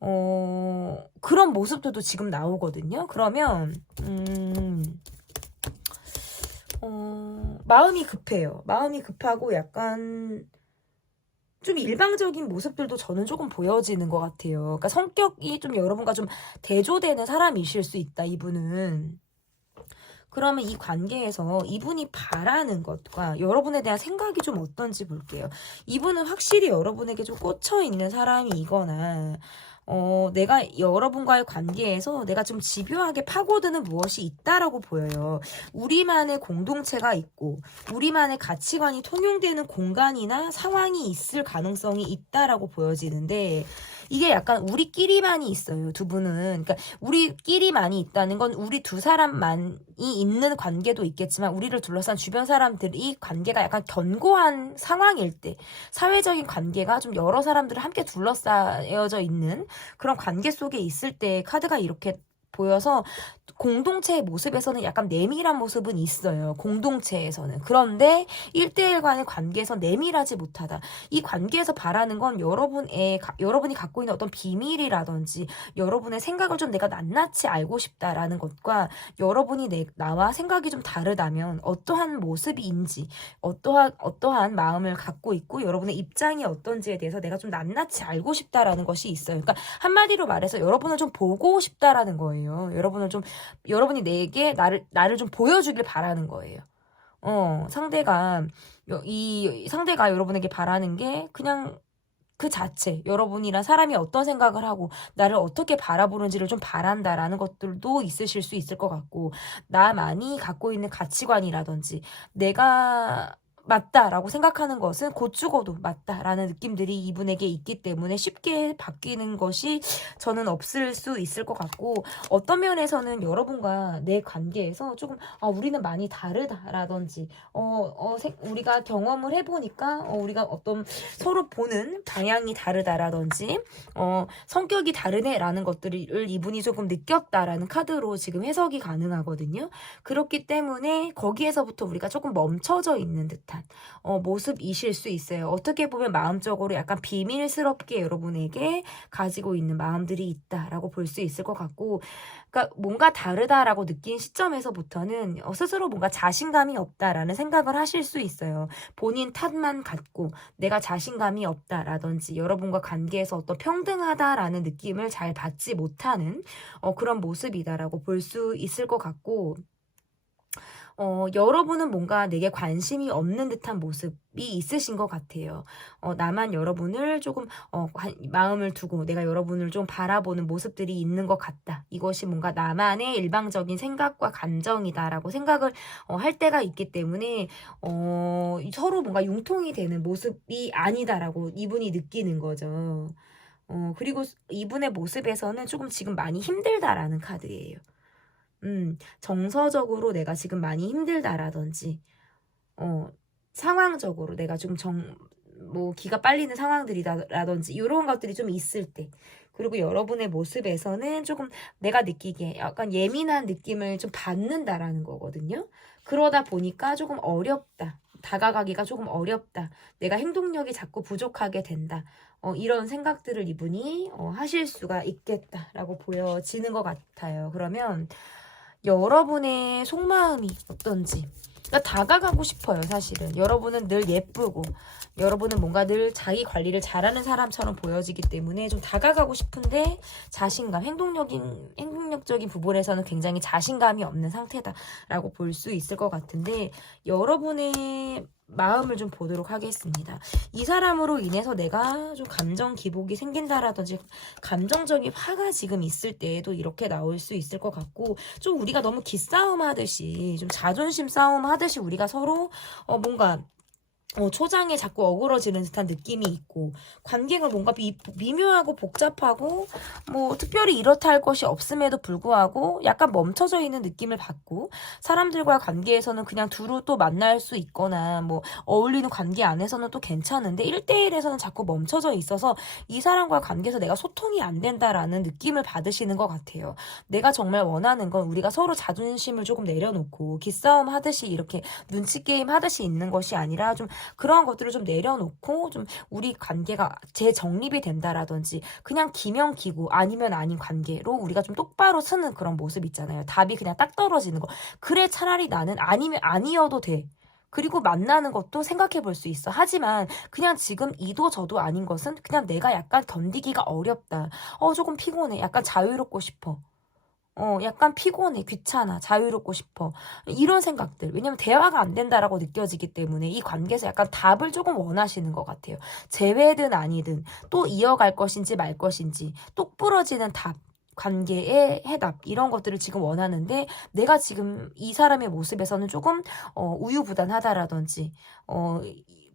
그런 모습들도 지금 나오거든요. 그러면, 마음이 급해요. 마음이 급하고 약간 좀 일방적인 모습들도 저는 조금 보여지는 것 같아요. 그러니까 성격이 좀 여러분과 좀 대조되는 사람이실 수 있다, 이분은. 그러면 이 관계에서 이분이 바라는 것과 여러분에 대한 생각이 좀 어떤지 볼게요. 이분은 확실히 여러분에게 좀 꽂혀 있는 사람이거나, 내가 여러분과의 관계에서 내가 좀 집요하게 파고드는 무엇이 있다라고 보여요. 우리만의 공동체가 있고, 우리만의 가치관이 통용되는 공간이나 상황이 있을 가능성이 있다라고 보여지는데, 이게 약간 우리끼리만이 있어요, 두 분은. 그러니까 우리끼리만이 있다는 건 우리 두 사람만이 있는 관계도 있겠지만, 우리를 둘러싼 주변 사람들이 관계가 약간 견고한 상황일 때, 사회적인 관계가 좀 여러 사람들을 함께 둘러싸여져 있는 그런 관계 속에 있을 때 카드가 이렇게 보여서, 공동체의 모습에서는 약간 내밀한 모습은 있어요. 공동체에서는. 그런데 1대1 간의 관계에서 내밀하지 못하다. 이 관계에서 바라는 건 여러분이 갖고 있는 어떤 비밀이라든지, 여러분의 생각을 좀 내가 낱낱이 알고 싶다라는 것과, 여러분이 나와 생각이 좀 다르다면 어떠한 모습인지, 어떠한 마음을 갖고 있고, 여러분의 입장이 어떤지에 대해서 내가 좀 낱낱이 알고 싶다라는 것이 있어요. 그러니까 한마디로 말해서 여러분을 좀 보고 싶다라는 거예요. 여러분이 내게 나를 좀 보여주길 바라는 거예요. 이 상대가 여러분에게 바라는 게 그냥 그 자체, 여러분이란 사람이 어떤 생각을 하고 나를 어떻게 바라보는지를 좀 바란다라는 것들도 있으실 수 있을 것 같고, 나만이 갖고 있는 가치관이라든지, 내가 맞다라고 생각하는 것은 곧 죽어도 맞다라는 느낌들이 이분에게 있기 때문에 쉽게 바뀌는 것이 저는 없을 수 있을 것 같고, 어떤 면에서는 여러분과 내 관계에서 조금 우리는 많이 다르다라든지, 우리가 경험을 해보니까 우리가 어떤 서로 보는 방향이 다르다라든지, 성격이 다르네라는 것들을 이분이 조금 느꼈다라는 카드로 지금 해석이 가능하거든요. 그렇기 때문에 거기에서부터 우리가 조금 멈춰져 있는 듯한 모습이실 수 있어요. 어떻게 보면 마음적으로 약간 비밀스럽게 여러분에게 가지고 있는 마음들이 있다라고 볼 수 있을 것 같고, 그러니까 뭔가 다르다라고 느낀 시점에서부터는 스스로 뭔가 자신감이 없다라는 생각을 하실 수 있어요. 본인 탓만 같고 내가 자신감이 없다라든지, 여러분과 관계에서 어떤 평등하다라는 느낌을 잘 받지 못하는 그런 모습이다라고 볼 수 있을 것 같고, 여러분은 뭔가 내게 관심이 없는 듯한 모습이 있으신 것 같아요. 나만 여러분을 조금 마음을 두고 내가 여러분을 좀 바라보는 모습들이 있는 것 같다. 이것이 뭔가 나만의 일방적인 생각과 감정이다라고 생각을 할 때가 있기 때문에 서로 뭔가 융통이 되는 모습이 아니다라고 이분이 느끼는 거죠. 그리고 이분의 모습에서는 조금 지금 많이 힘들다라는 카드예요. 정서적으로 내가 지금 많이 힘들다라든지, 상황적으로 내가 좀 기가 빨리는 상황들이라든지, 이런 것들이 좀 있을 때, 그리고 여러분의 모습에서는 조금 내가 느끼기에 약간 예민한 느낌을 좀 받는다라는 거거든요. 그러다 보니까 조금 어렵다. 다가가기가 조금 어렵다. 내가 행동력이 자꾸 부족하게 된다. 이런 생각들을 이분이 하실 수가 있겠다라고 보여지는 것 같아요. 그러면 여러분의 속마음이 어떤지, 그러니까 다가가고 싶어요, 사실은. 여러분은 늘 예쁘고, 여러분은 뭔가 늘 자기 관리를 잘하는 사람처럼 보여지기 때문에 좀 다가가고 싶은데 자신감, 행동력적인 부분에서는 굉장히 자신감이 없는 상태다라고 볼 수 있을 것 같은데, 여러분의 마음을 좀 보도록 하겠습니다. 이 사람으로 인해서 내가 좀 감정 기복이 생긴다라든지 감정적인 화가 지금 있을 때에도 이렇게 나올 수 있을 것 같고, 좀 우리가 너무 기싸움 하듯이 좀 자존심 싸움 하듯이 우리가 서로 뭔가 초장에 자꾸 어그러지는 듯한 느낌이 있고, 관계가 뭔가 미묘하고 복잡하고 뭐 특별히 이렇다 할 것이 없음에도 불구하고 약간 멈춰져 있는 느낌을 받고, 사람들과 관계에서는 그냥 두루 또 만날 수 있거나 뭐 어울리는 관계 안에서는 또 괜찮은데 1대1에서는 자꾸 멈춰져 있어서 이 사람과의 관계에서 내가 소통이 안 된다라는 느낌을 받으시는 것 같아요. 내가 정말 원하는 건 우리가 서로 자존심을 조금 내려놓고 기싸움 하듯이 이렇게 눈치 게임 하듯이 있는 것이 아니라 좀 그러한 것들을 좀 내려놓고 좀 우리 관계가 재정립이 된다라든지 그냥 기면 기고 아니면 아닌 관계로 우리가 좀 똑바로 서는 그런 모습 있잖아요. 답이 그냥 딱 떨어지는 거. 그래, 차라리 나는 아니면 아니어도 돼. 그리고 만나는 것도 생각해 볼 수 있어. 하지만 그냥 지금 이도 저도 아닌 것은 그냥 내가 약간 견디기가 어렵다. 조금 피곤해. 약간 자유롭고 싶어. 약간 피곤해, 귀찮아, 자유롭고 싶어. 이런 생각들. 왜냐면 대화가 안 된다라고 느껴지기 때문에 이 관계에서 약간 답을 조금 원하시는 것 같아요. 재회든 아니든 또 이어갈 것인지 말 것인지 똑 부러지는 답. 관계의 해답 이런 것들을 지금 원하는데, 내가 지금 이 사람의 모습에서는 조금 우유부단하다라든지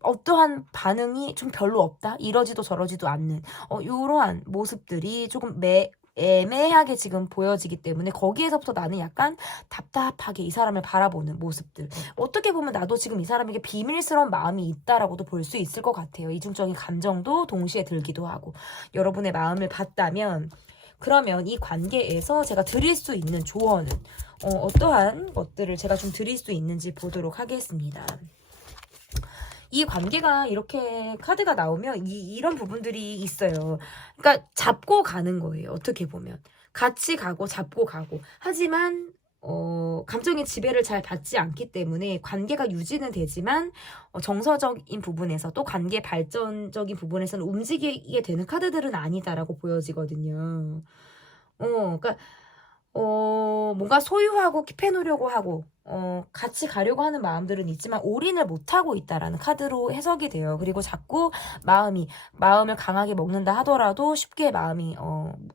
어떠한 반응이 좀 별로 없다, 이러지도 저러지도 않는 이러한 모습들이 조금 애매하게 지금 보여지기 때문에 거기에서부터 나는 약간 답답하게 이 사람을 바라보는 모습들, 어떻게 보면 나도 지금 이 사람에게 비밀스러운 마음이 있다라고도 볼 수 있을 것 같아요. 이중적인 감정도 동시에 들기도 하고. 여러분의 마음을 봤다면 그러면 이 관계에서 제가 드릴 수 있는 조언은 어떠한 것들을 제가 좀 드릴 수 있는지 보도록 하겠습니다. 이 관계가 이렇게 카드가 나오면 이런 부분들이 있어요. 그러니까 잡고 가는 거예요. 어떻게 보면 같이 가고 잡고 가고, 하지만 감정의 지배를 잘 받지 않기 때문에 관계가 유지는 되지만 정서적인 부분에서 또 관계 발전적인 부분에서는 움직이게 되는 카드들은 아니다라고 보여지거든요. 그러니까 뭔가 소유하고 킵해놓으려고 하고 같이 가려고 하는 마음들은 있지만 올인을 못하고 있다라는 카드로 해석이 돼요. 그리고 자꾸 마음을 강하게 먹는다 하더라도 쉽게 마음이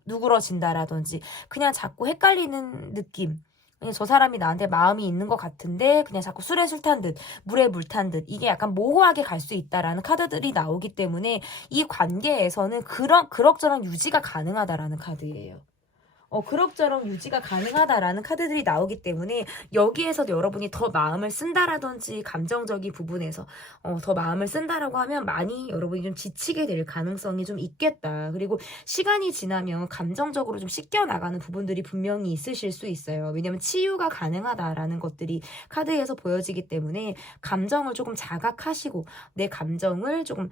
누그러진다라든지 그냥 자꾸 헷갈리는 느낌. 그냥 저 사람이 나한테 마음이 있는 것 같은데 그냥 자꾸 술에 술 탄 듯, 물에 물 탄 듯, 이게 약간 모호하게 갈 수 있다라는 카드들이 나오기 때문에 이 관계에서는 그럭저럭 유지가 가능하다라는 카드예요. 그럭저럭 유지가 가능하다라는 카드들이 나오기 때문에 여기에서도 여러분이 더 마음을 쓴다라든지 감정적인 부분에서 더 마음을 쓴다라고 하면 많이 여러분이 좀 지치게 될 가능성이 좀 있겠다. 그리고 시간이 지나면 감정적으로 좀 씻겨나가는 부분들이 분명히 있으실 수 있어요. 왜냐면 치유가 가능하다라는 것들이 카드에서 보여지기 때문에 감정을 조금 자각하시고 내 감정을 조금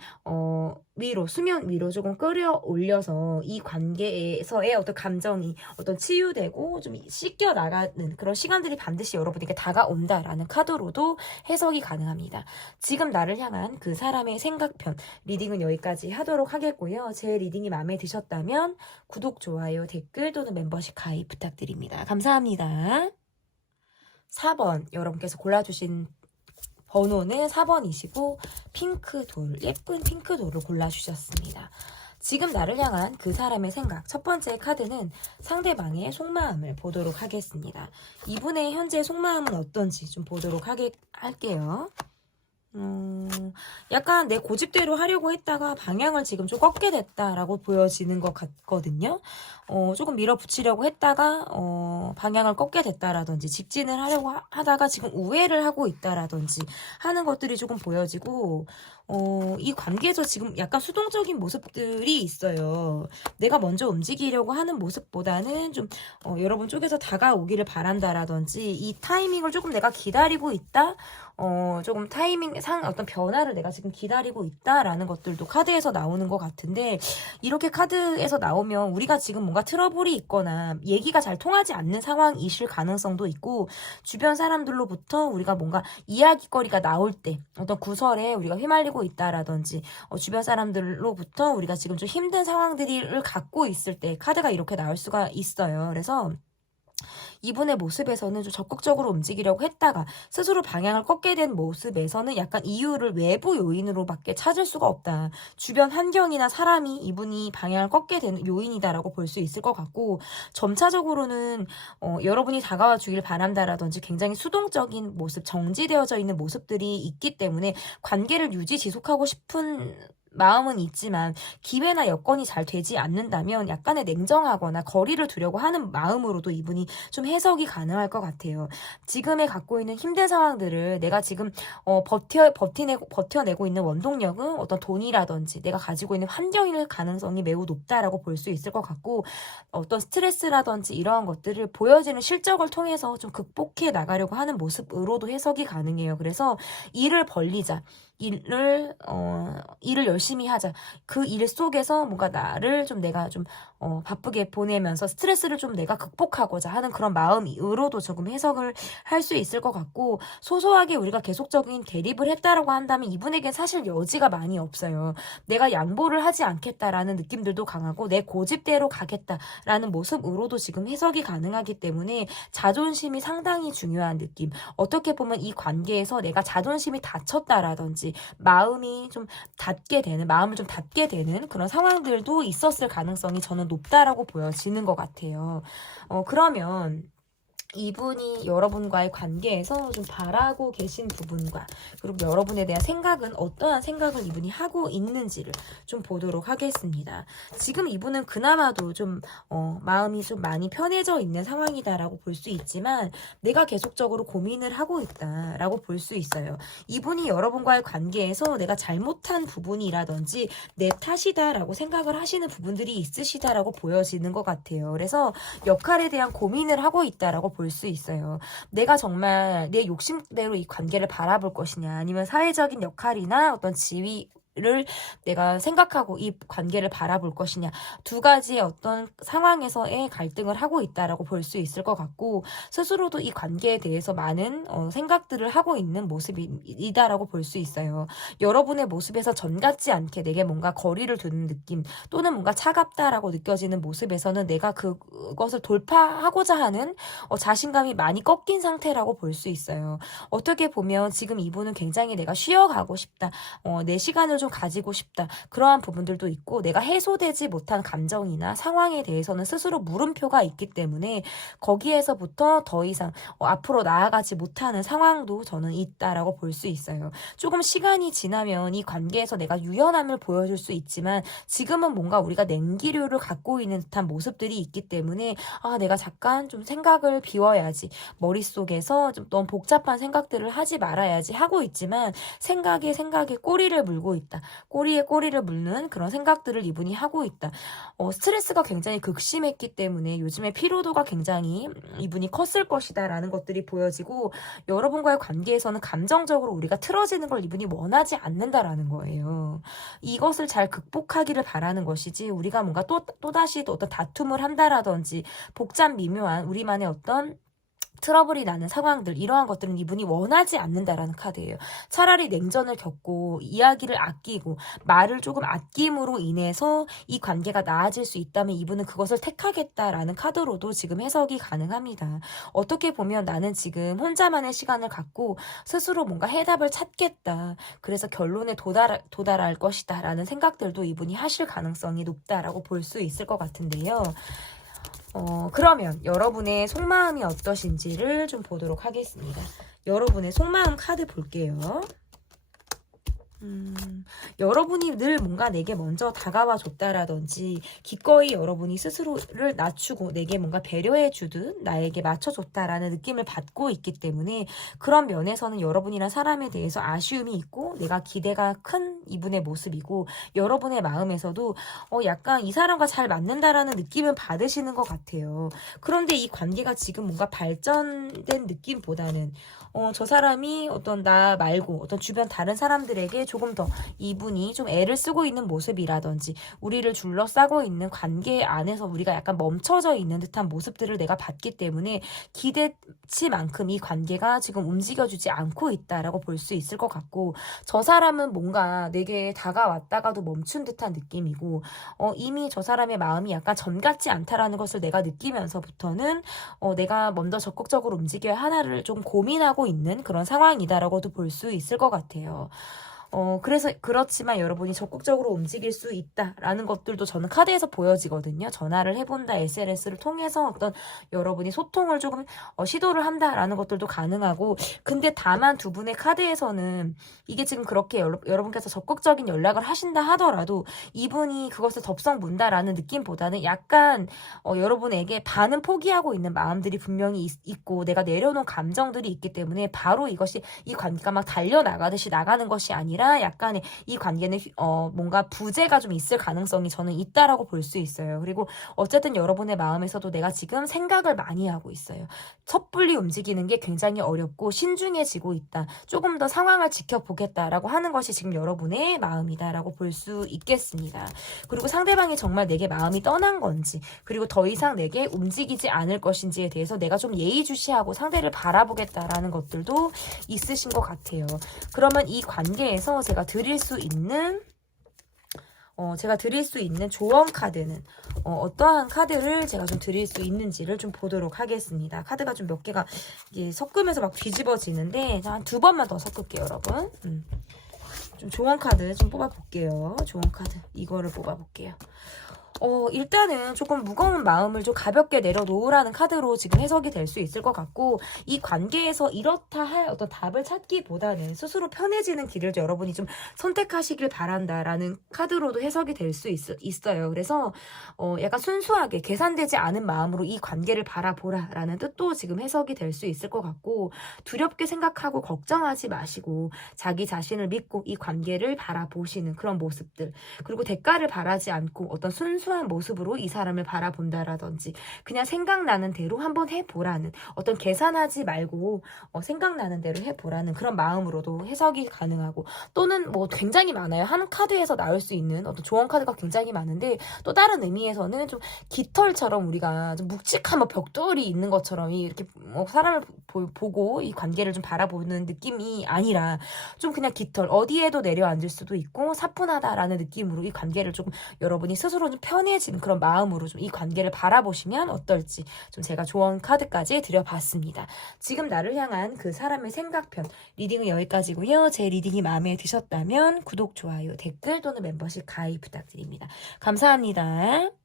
수면 위로 조금 끌어올려서 이 관계에서의 어떤 감정이 치유되고 좀 씻겨 나가는 그런 시간들이 반드시 여러분에게 다가온다라는 카드로도 해석이 가능합니다. 지금 나를 향한 그 사람의 생각편 리딩은 여기까지 하도록 하겠고요. 제 리딩이 마음에 드셨다면 구독, 좋아요, 댓글 또는 멤버십 가입 부탁드립니다. 감사합니다. 4번 여러분께서 골라주신 번호는 4번이시고 예쁜 핑크 돌을 골라주셨습니다. 지금 나를 향한 그 사람의 생각, 첫 번째 카드는 상대방의 속마음을 보도록 하겠습니다. 이분의 현재 속마음은 어떤지 좀 보도록 할게요. 약간 내 고집대로 하려고 했다가 방향을 지금 좀 꺾게 됐다라고 보여지는 것 같거든요. 조금 밀어붙이려고 했다가 방향을 꺾게 됐다라든지 직진을 하려고 하다가 지금 우회를 하고 있다라든지 하는 것들이 조금 보여지고, 이 관계에서 지금 약간 수동적인 모습들이 있어요. 내가 먼저 움직이려고 하는 모습보다는 좀 여러분 쪽에서 다가오기를 바란다라든지 이 타이밍을 조금 내가 기다리고 있다, 조금 타이밍상 어떤 변화를 내가 지금 기다리고 있다라는 것들도 카드에서 나오는 것 같은데, 이렇게 카드에서 나오면 우리가 지금 뭔가 뭔가 트러블이 있거나 얘기가 잘 통하지 않는 상황이실 가능성도 있고, 주변 사람들로부터 우리가 뭔가 이야깃거리가 나올 때 어떤 구설에 우리가 휘말리고 있다라든지, 주변 사람들로부터 우리가 지금 좀 힘든 상황들을 갖고 있을 때 카드가 이렇게 나올 수가 있어요. 그래서 이분의 모습에서는 좀 적극적으로 움직이려고 했다가 스스로 방향을 꺾게 된 모습에서는 약간 이유를 외부 요인으로밖에 찾을 수가 없다. 주변 환경이나 사람이 이분이 방향을 꺾게 되는 요인이다라고 볼 수 있을 것 같고, 점차적으로는 여러분이 다가와 주길 바란다라든지 굉장히 수동적인 모습, 정지되어져 있는 모습들이 있기 때문에 관계를 유지 지속하고 싶은 마음은 있지만 기회나 여건이 잘 되지 않는다면 약간의 냉정하거나 거리를 두려고 하는 마음으로도 이분이 좀 해석이 가능할 것 같아요. 지금에 갖고 있는 힘든 상황들을 내가 지금 버텨내고 있는 원동력은 어떤 돈이라든지 내가 가지고 있는 환경일 가능성이 매우 높다라고 볼 수 있을 것 같고, 어떤 스트레스라든지 이러한 것들을 보여지는 실적을 통해서 좀 극복해 나가려고 하는 모습으로도 해석이 가능해요. 그래서 일을 벌리자. 일을 열심히 하자. 그 일 속에서 뭔가 나를 좀 내가 좀 바쁘게 보내면서 스트레스를 좀 내가 극복하고자 하는 그런 마음으로도 조금 해석을 할 수 있을 것 같고, 소소하게 우리가 계속적인 대립을 했다라고 한다면 이분에겐 사실 여지가 많이 없어요. 내가 양보를 하지 않겠다라는 느낌들도 강하고 내 고집대로 가겠다라는 모습으로도 지금 해석이 가능하기 때문에 자존심이 상당히 중요한 느낌. 어떻게 보면 이 관계에서 내가 자존심이 다쳤다라든지 마음을 좀 닫게 되는 그런 상황들도 있었을 가능성이 저는 높다라고 보여지는 것 같아요. 그러면 이분이 여러분과의 관계에서 좀 바라고 계신 부분과, 그리고 여러분에 대한 생각은 어떠한 생각을 이분이 하고 있는지를 좀 보도록 하겠습니다. 지금 이분은 그나마도 좀 마음이 좀 많이 편해져 있는 상황이다라고 볼 수 있지만 내가 계속적으로 고민을 하고 있다라고 볼 수 있어요. 이분이 여러분과의 관계에서 내가 잘못한 부분이라든지 내 탓이다라고 생각을 하시는 부분들이 있으시다라고 보여지는 것 같아요. 그래서 역할에 대한 고민을 하고 있다라고 볼 수 있어요. 내가 정말 내 욕심대로 이 관계를 바라볼 것이냐, 아니면 사회적인 역할이나 어떤 지위를 내가 생각하고 이 관계를 바라볼 것이냐, 두 가지의 어떤 상황에서의 갈등을 하고 있다라고 볼 수 있을 것 같고, 스스로도 이 관계에 대해서 많은 생각들을 하고 있는 모습이다라고 볼 수 있어요. 여러분의 모습에서 전 같지 않게 내게 뭔가 거리를 두는 느낌, 또는 뭔가 차갑다라고 느껴지는 모습에서는 내가 그것을 돌파하고자 하는 자신감이 많이 꺾인 상태라고 볼 수 있어요. 어떻게 보면 지금 이분은 굉장히 내가 쉬어가고 싶다, 내 시간을 좀 가지고 싶다, 그러한 부분들도 있고, 내가 해소되지 못한 감정이나 상황에 대해서는 스스로 물음표가 있기 때문에 거기에서부터 더 이상 앞으로 나아가지 못하는 상황도 저는 있다라고 볼 수 있어요. 조금 시간이 지나면 이 관계에서 내가 유연함을 보여줄 수 있지만 지금은 뭔가 우리가 냉기류를 갖고 있는 듯한 모습들이 있기 때문에 내가 잠깐 좀 생각을 비워야지, 머릿속에서 좀 너무 복잡한 생각들을 하지 말아야지 하고 있지만 생각에 꼬리를 물고 있다. 꼬리에 꼬리를 물는 그런 생각들을 이분이 하고 있다. 스트레스가 굉장히 극심했기 때문에 요즘에 피로도가 굉장히 이분이 컸을 것이다라는 것들이 보여지고, 여러분과의 관계에서는 감정적으로 우리가 틀어지는 걸 이분이 원하지 않는다라는 거예요. 이것을 잘 극복하기를 바라는 것이지, 우리가 뭔가 또다시 어떤 다툼을 한다라든지 복잡 미묘한 우리만의 어떤 트러블이 나는 상황들, 이러한 것들은 이분이 원하지 않는다라는 카드예요. 차라리 냉전을 겪고 이야기를 아끼고 말을 조금 아낌으로 인해서 이 관계가 나아질 수 있다면 이분은 그것을 택하겠다라는 카드로도 지금 해석이 가능합니다. 어떻게 보면 나는 지금 혼자만의 시간을 갖고 스스로 뭔가 해답을 찾겠다, 그래서 결론에 도달할 것이다 라는 생각들도 이분이 하실 가능성이 높다라고 볼 수 있을 것 같은데요. 그러면 여러분의 속마음이 어떠신지를 좀 보도록 하겠습니다. 여러분의 속마음 카드 볼게요. 여러분이 늘 뭔가 내게 먼저 다가와 줬다라든지 기꺼이 여러분이 스스로를 낮추고 내게 뭔가 배려해 주듯 나에게 맞춰줬다라는 느낌을 받고 있기 때문에 그런 면에서는 여러분이란 사람에 대해서 아쉬움이 있고 내가 기대가 큰 이분의 모습이고 여러분의 마음에서도 약간 이 사람과 잘 맞는다라는 느낌은 받으시는 것 같아요. 그런데 이 관계가 지금 뭔가 발전된 느낌보다는 저 사람이 어떤 나 말고 어떤 주변 다른 사람들에게 조금 더 이분이 좀 애를 쓰고 있는 모습이라든지 우리를 둘러싸고 있는 관계 안에서 우리가 약간 멈춰져 있는 듯한 모습들을 내가 봤기 때문에 기대치만큼 이 관계가 지금 움직여주지 않고 있다라고 볼 수 있을 것 같고, 저 사람은 뭔가 내게 다가왔다가도 멈춘 듯한 느낌이고 이미 저 사람의 마음이 약간 전 같지 않다라는 것을 내가 느끼면서부터는 내가 먼저 적극적으로 움직여야 하나를 좀 고민하고 있는 그런 상황이다라고도 볼 수 있을 것 같아요. 그래서 그렇지만 여러분이 적극적으로 움직일 수 있다라는 것들도 저는 카드에서 보여지거든요. 전화를 해본다, SNS를 통해서 어떤 여러분이 소통을 조금 시도를 한다라는 것들도 가능하고, 근데 다만 두 분의 카드에서는 이게 지금 그렇게 여러분께서 적극적인 연락을 하신다 하더라도 이분이 그것을 덥석 문다라는 느낌보다는 약간 여러분에게 반은 포기하고 있는 마음들이 분명히 있고 내가 내려놓은 감정들이 있기 때문에 바로 이것이 이 관계가 막 달려나가듯이 나가는 것이 아니라 약간의 이 관계는 뭔가 부재가 좀 있을 가능성이 저는 있다라고 볼 수 있어요. 그리고 어쨌든 여러분의 마음에서도 내가 지금 생각을 많이 하고 있어요. 섣불리 움직이는 게 굉장히 어렵고 신중해지고 있다. 조금 더 상황을 지켜보겠다라고 하는 것이 지금 여러분의 마음이다라고 볼 수 있겠습니다. 그리고 상대방이 정말 내게 마음이 떠난 건지, 그리고 더 이상 내게 움직이지 않을 것인지에 대해서 내가 좀 예의주시하고 상대를 바라보겠다라는 것들도 있으신 것 같아요. 그러면 이 관계에서 제가 드릴 수 있는 조언 카드는 어떠한 카드를 제가 좀 드릴 수 있는지를 좀 보도록 하겠습니다. 카드가 좀 몇 개가 이게 섞으면서 막 뒤집어지는데 한 두 번만 더 섞을게요, 여러분. 좀 조언 카드 좀 뽑아볼게요. 조언 카드 이거를 뽑아볼게요. 일단은 조금 무거운 마음을 좀 가볍게 내려놓으라는 카드로 지금 해석이 될 수 있을 것 같고, 이 관계에서 이렇다 할 어떤 답을 찾기보다는 스스로 편해지는 길을 여러분이 좀 선택하시길 바란다라는 카드로도 해석이 될 수 있어요. 그래서 약간 순수하게 계산되지 않은 마음으로 이 관계를 바라보라라는 뜻도 지금 해석이 될 수 있을 것 같고, 두렵게 생각하고 걱정하지 마시고 자기 자신을 믿고 이 관계를 바라보시는 그런 모습들, 그리고 대가를 바라지 않고 어떤 순수한 모습으로 이 사람을 바라본다라든지 그냥 생각나는 대로 한번 해보라는, 어떤 계산하지 말고 생각나는 대로 해보라는 그런 마음으로도 해석이 가능하고, 또는 뭐 굉장히 많아요. 한 카드에서 나올 수 있는 어떤 조언 카드가 굉장히 많은데, 또 다른 의미에서는 좀 깃털처럼 우리가 좀 묵직한 뭐 벽돌이 있는 것처럼 이렇게 사람을 보고 이 관계를 좀 바라보는 느낌이 아니라 좀 그냥 깃털, 어디에도 내려앉을 수도 있고 사뿐하다라는 느낌으로 이 관계를 조금 여러분이 스스로 좀 편해지는 그런 마음으로 좀 이 관계를 바라보시면 어떨지 좀 제가 조언 카드까지 드려봤습니다. 지금 나를 향한 그 사람의 생각편 리딩은 여기까지고요. 제 리딩이 마음에 드셨다면 구독, 좋아요, 댓글 또는 멤버십 가입 부탁드립니다. 감사합니다.